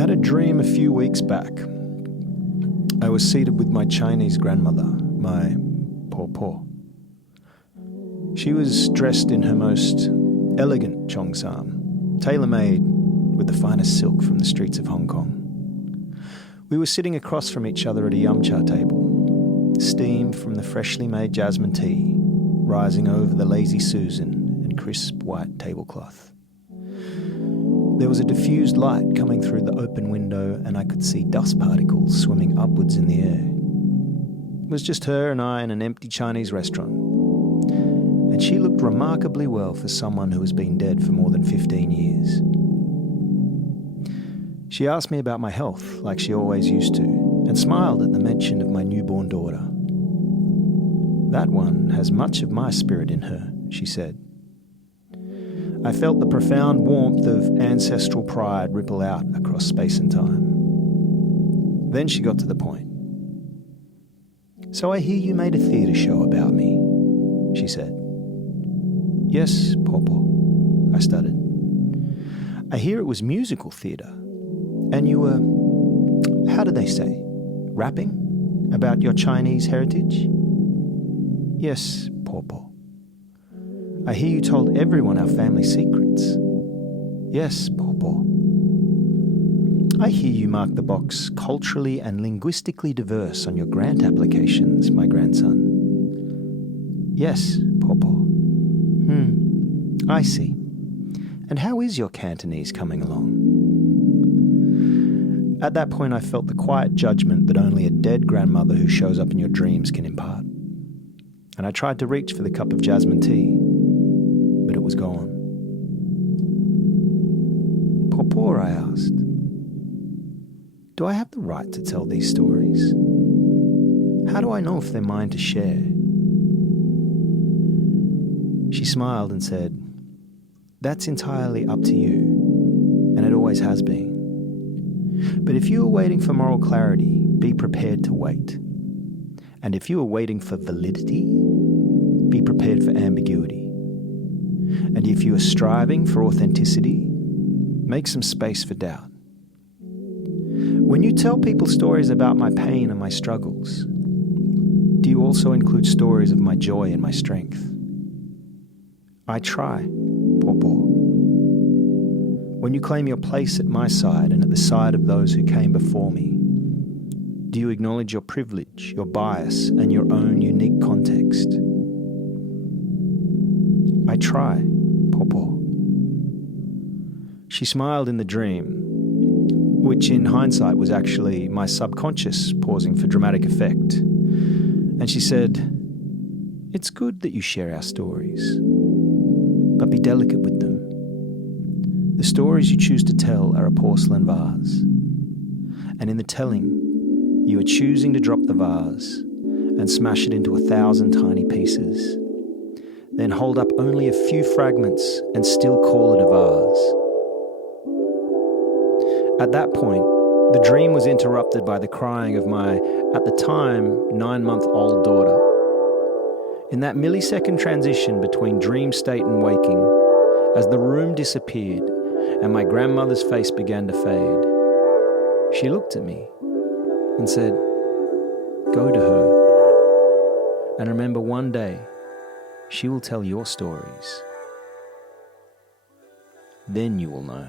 had a dream a few weeks back. I was seated with my Chinese grandmother, my po. She was dressed in her most elegant cheongsam, tailor-made with the finest silk from the streets of Hong Kong. We were sitting across from each other at a yum cha table, steam from the freshly made jasmine tea rising over the lazy Susan and crisp white tablecloth. There was a diffused light coming through the open window, and I could see dust particles swimming upwards in the air. It was just her and I in an empty Chinese restaurant, and she looked remarkably well for someone who has been dead for more than 15 years. She asked me about my health, like she always used to, and smiled at the mention of my newborn daughter. "That one has much of my spirit in her," she said. I felt the profound warmth of ancestral pride ripple out across space and time. Then she got to the point. "So I hear you made a theatre show about me," she said. "Yes, Popo," I stuttered. "I hear it was musical theatre. And you were, how do they say, rapping about your Chinese heritage?" "Yes, Popo." "I hear you told everyone our family secrets." "Yes, Popo." "I hear you marked the box culturally and linguistically diverse on your grant applications, my grandson." "Yes, Popo." I see. And how is your Cantonese coming along?" At that point, I felt the quiet judgment that only a dead grandmother who shows up in your dreams can impart. And I tried to reach for the cup of jasmine tea, but it was gone. "Popo," I asked, "do I have the right to tell these stories? How do I know if they're mine to share?" She smiled and said, "That's entirely up to you, and it always has been. But if you are waiting for moral clarity, be prepared to wait. And if you are waiting for validity, be prepared for ambiguity. And if you are striving for authenticity, make some space for doubt. When you tell people stories about my pain and my struggles, do you also include stories of my joy and my strength? I try, Popo. When you claim your place at my side and at the side of those who came before me, do you acknowledge your privilege, your bias, and your own unique context? I try, Popo. She smiled in the dream, which in hindsight was actually my subconscious pausing for dramatic effect. And she said, "It's good that you share our stories, but be delicate with them. The stories you choose to tell are a porcelain vase. And in the telling, you are choosing to drop the vase and smash it into 1,000 tiny pieces, then hold up only a few fragments and still call it a vase." At that point, the dream was interrupted by the crying of my, at the time, 9-month-old daughter. In that millisecond transition between dream state and waking, as the room disappeared and my grandmother's face began to fade, she looked at me and said, "Go to her. And remember, one day, she will tell your stories. Then you will know."